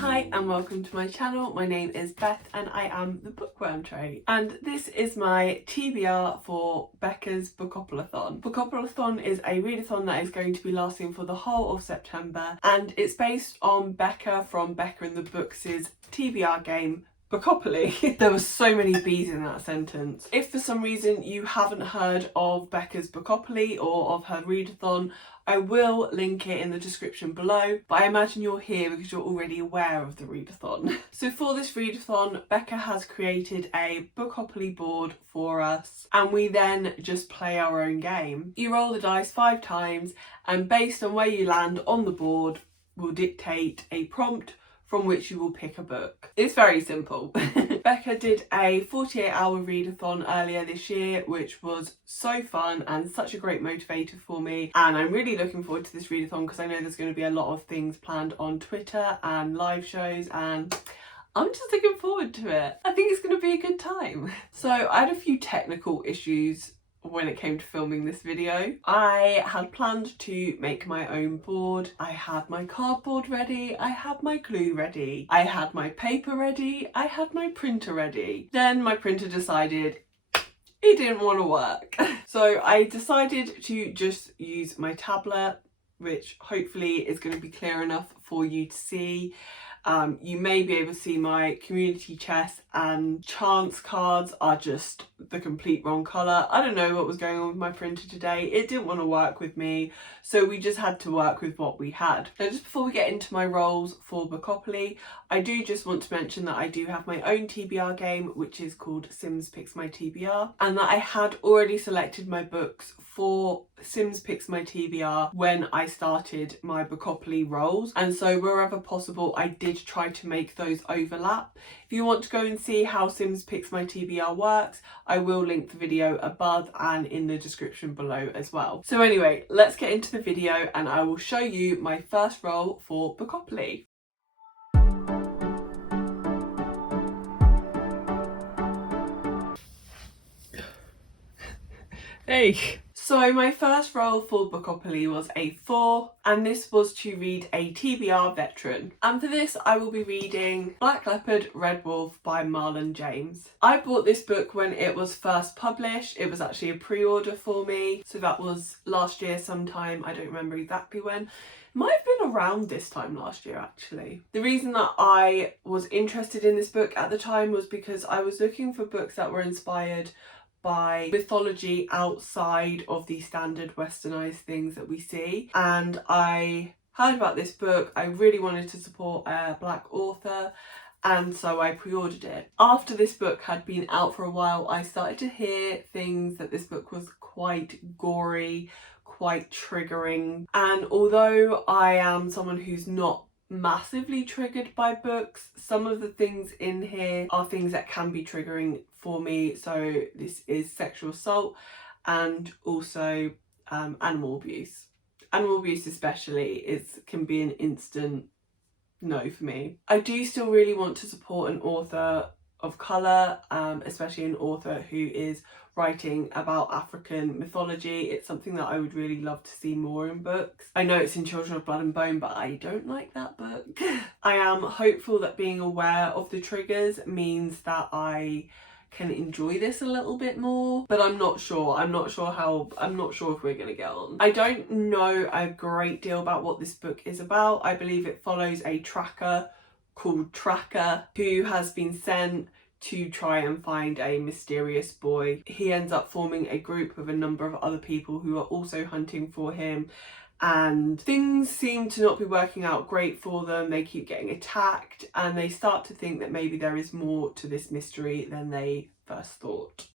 Hi and welcome to my channel. My name is Beth and I am the Bookworm Tray, and this is my TBR for Becca's Bookoplathon. Bookoplathon is a readathon that is going to be lasting for the whole of September, and it's based on Becca from Becca and the Books' TBR game Bookopoly. There were so many B's in that sentence. If for some reason you haven't heard of Becca's Bookopoly or of her readathon, I will link it in the description below, but I imagine you're here because you're already aware of the readathon. So for this readathon, Becca has created a Bookopoly board for us, and we then just play our own game. You roll the dice 5 times, and based on where you land on the board will dictate a prompt from which you will pick a book. It's very simple. Becca did a 48-hour readathon earlier this year, which was so fun and such a great motivator for me. And I'm really looking forward to this readathon because I know there's going to be a lot of things planned on Twitter and live shows, and I'm just looking forward to it. I think it's going to be a good time. So I had a few technical issues when it came to filming this video. I had planned to make my own board. I had my cardboard ready, I had my glue ready, I had my paper ready, I had my printer ready. Then my printer decided it didn't want to work. So I decided to just use my tablet, which hopefully is going to be clear enough for you to see. You may be able to see my community chest and chance cards are just the complete wrong colour. I don't know what was going on with my printer today. It didn't want to work with me, so we just had to work with what we had. Now, just before we get into my roles for Bookopoly, I do just want to mention that I do have my own TBR game, which is called Sims Picks My TBR, and that I had already selected my books for Sims Picks My TBR when I started my Bookopoly roles, and so wherever possible I did try to make those overlap. If you want to go and see how Sims Picks My TBR works, I will link the video above and in the description below as well. So anyway, let's get into the video and I will show you my first role for Bookopoly. Hey! So my first role for Bookopoly was a 4, and this was to read a TBR Veteran. And for this I will be reading Black Leopard, Red Wolf by Marlon James. I bought this book when it was first published. It was actually a pre-order for me, so that was last year sometime, I don't remember exactly when. It might have been around this time last year actually. The reason that I was interested in this book at the time was because I was looking for books that were inspired by mythology outside of the standard westernized things that we see, and I heard about this book. I really wanted to support a black author, and so I pre-ordered it. After this book had been out for a while, I started to hear things that this book was quite gory, quite triggering, and although I am someone who's not massively triggered by books, some of the things in here are things that can be triggering for me. So this is sexual assault and also animal abuse. Animal abuse especially can be an instant no for me. I do still really want to support an author of colour, especially an author who is writing about African mythology. It's something that I would really love to see more in books. I know it's in Children of Blood and Bone, but I don't like that book. I am hopeful that being aware of the triggers means that I can enjoy this a little bit more, but I'm not sure if we're gonna get on. I don't know a great deal about what this book is about. I believe it follows a tracker called Tracker who has been sent to try and find a mysterious boy. He ends up forming a group with a number of other people who are also hunting for him, and things seem to not be working out great for them. They keep getting attacked and they start to think that maybe there is more to this mystery than they first thought.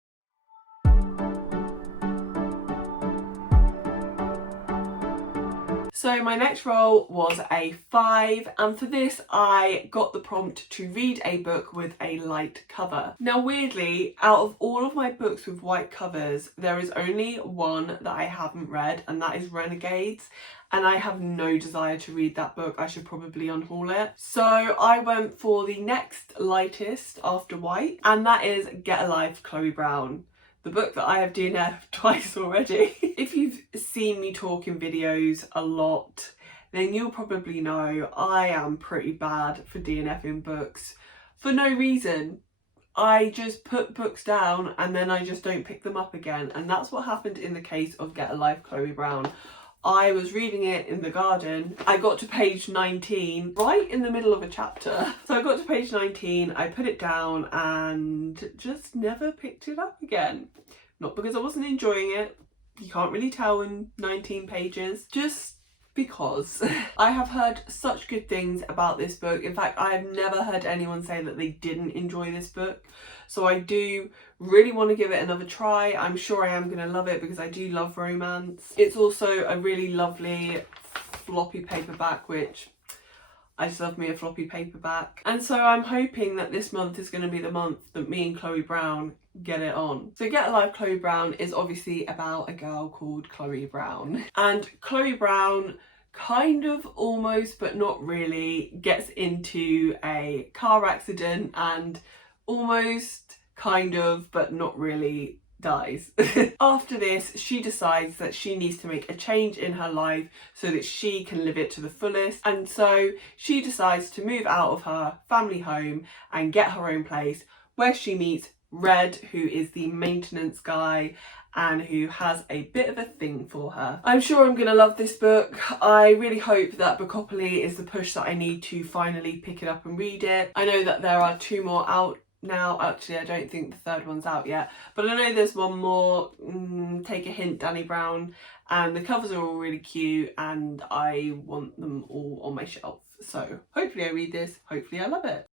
So my next role was a 5, and for this I got the prompt to read a book with a light cover. Now weirdly, out of all of my books with white covers, there is only one that I haven't read, and that is Renegades, and I have no desire to read that book. I should probably unhaul it. So I went for the next lightest after white, and that is Get a Life, Chloe Brown. The book that I have DNF'd twice already. If you've seen me talk in videos a lot, then you'll probably know I am pretty bad for DNFing books for no reason. I just put books down and then I just don't pick them up again, and that's what happened in the case of Get a Life Chloe Brown. I was reading it in the garden. I got to page 19, right in the middle of a chapter. So I got to page 19, I put it down and just never picked it up again. Not because I wasn't enjoying it. You can't really tell in 19 pages. Just because. I have heard such good things about this book. In fact, I have never heard anyone say that they didn't enjoy this book. So I do really want to give it another try. I'm sure I am going to love it because I do love romance. It's also a really lovely floppy paperback, which I just love me a floppy paperback. And so I'm hoping that this month is going to be the month that me and Chloe Brown get it on. So Get a Life Chloe Brown is obviously about a girl called Chloe Brown. And Chloe Brown kind of almost, but not really, gets into a car accident and almost, kind of, but not really dies. After this, she decides that she needs to make a change in her life so that she can live it to the fullest, and so she decides to move out of her family home and get her own place, where she meets Red, who is the maintenance guy and who has a bit of a thing for her. I'm sure I'm gonna love this book. I really hope that Bookopoly is the push that I need to finally pick it up and read it. I know that there are 2 more out now. Actually, I don't think the 3rd one's out yet, but I know there's one more. Take a hint, Danny Brown, and the covers are all really cute and I want them all on my shelf. So hopefully I read this, hopefully I love it.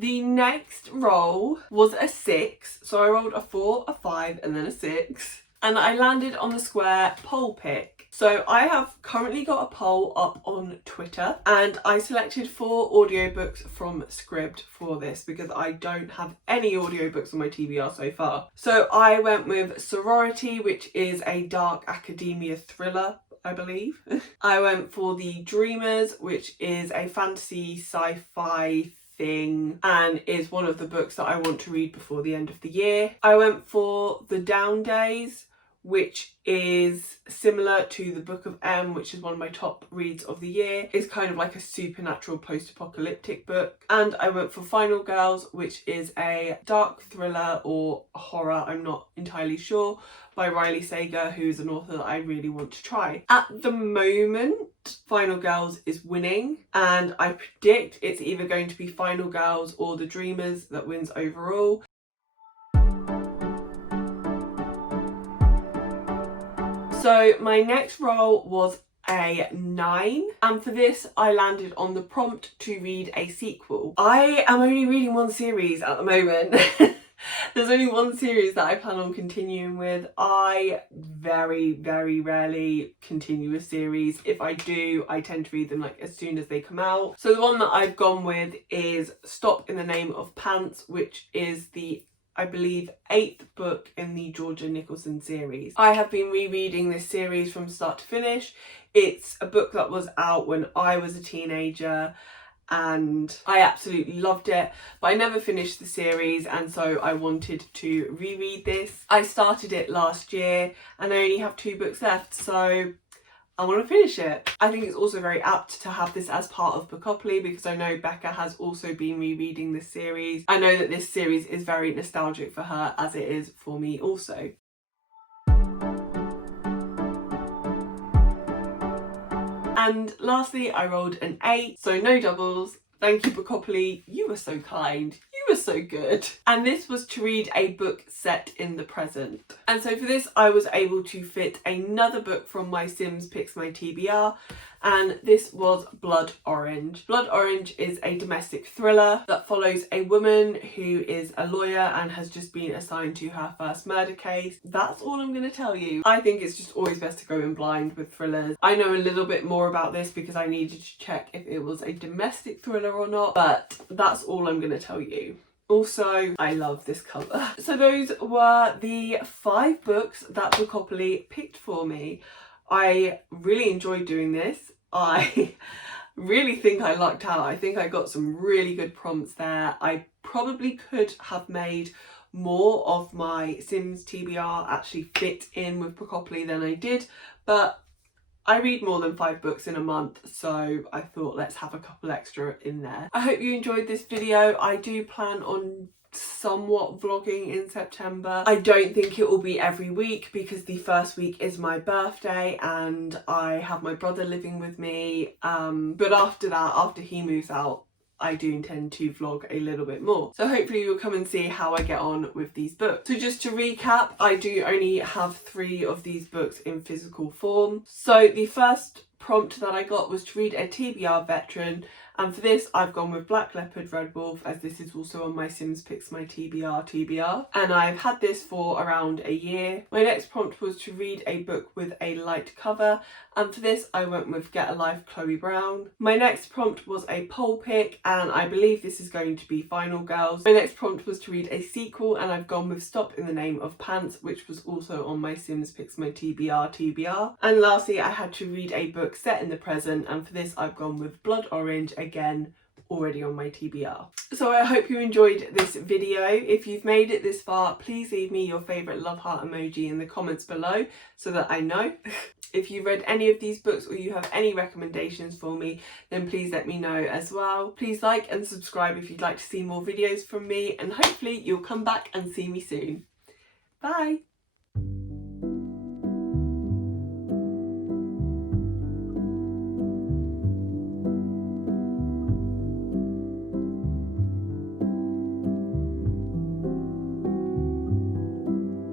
The next roll was a 6, so I rolled a 4, a 5 and then a 6, and I landed on the square poll pick. So I have currently got a poll up on Twitter and I selected 4 audiobooks from Scribd for this because I don't have any audiobooks on my TBR so far. So I went with Sorority, which is a dark academia thriller, I believe. I went for The Dreamers, which is a fantasy sci-fi thing and is one of the books that I want to read before the end of the year. I went for The Down Days, which is similar to the Book of M, which is one of my top reads of the year. It's kind of like a supernatural post-apocalyptic book. And I went for Final Girls, which is a dark thriller or horror, I'm not entirely sure, by Riley Sager, who's an author that I really want to try. At the moment, Final Girls is winning, and I predict it's either going to be Final Girls or The Dreamers that wins overall. So my next roll was a 9, and for this I landed on the prompt to read a sequel. I am only reading 1 series at the moment. There's only 1 series that I plan on continuing with. I very, very rarely continue a series. If I do, I tend to read them like as soon as they come out. So the one that I've gone with is Stop in the Name of Pants, which is the, I believe, 8th book in the Georgia Nicholson series. I have been rereading this series from start to finish. It's a book that was out when I was a teenager and I absolutely loved it, but I never finished the series, and so I wanted to reread this. I started it last year and I only have 2 books left, so I want to finish it. I think it's also very apt to have this as part of Bookopoly because I know Becca has also been rereading this series. I know that this series is very nostalgic for her, as it is for me also. And lastly, I rolled an 8, so no doubles. Thank you, Bookopoly. You were so kind. You were so good. And this was to read a book set in the present. And so for this, I was able to fit another book from my Sims Picks My TBR, and this was Blood Orange. Blood Orange is a domestic thriller that follows a woman who is a lawyer and has just been assigned to her first murder case. That's all I'm going to tell you. I think it's just always best to go in blind with thrillers. I know a little bit more about this because I needed to check if it was a domestic thriller or not, but that's all I'm going to tell you. Also, I love this cover. So those were the 5 books that Bookopoly picked for me. I really enjoyed doing this. I really think I lucked out. I think I got some really good prompts there. I probably could have made more of my Sims TBR actually fit in with Bookoply than I did, but I read more than 5 books in a month, so I thought let's have a couple extra in there. I hope you enjoyed this video. I do plan on somewhat vlogging in September. I don't think it will be every week because the first week is my birthday and I have my brother living with me, but after that, after he moves out, I do intend to vlog a little bit more. So hopefully you'll come and see how I get on with these books. So just to recap, I do only have 3 of these books in physical form. So the first prompt that I got was to read a TBR Veteran, and for this I've gone with Black Leopard Red Wolf, as this is also on my Sims Picks My TBR, and I've had this for around a year. My next prompt was to read a book with a light cover, and for this I went with Get a Life Chloe Brown. My next prompt was a poll pick, and I believe this is going to be Final Girls. My next prompt was to read a sequel, and I've gone with Stop in the Name of Pants, which was also on my Sims Picks My TBR. And lastly, I had to read a book set in the present, and for this I've gone with Blood Orange, again already on my TBR. So I hope you enjoyed this video. If you've made it this far, please leave me your favourite love heart emoji in the comments below so that I know. If you've read any of these books or you have any recommendations for me, then please let me know as well. Please like and subscribe if you'd like to see more videos from me, and hopefully you'll come back and see me soon. Bye!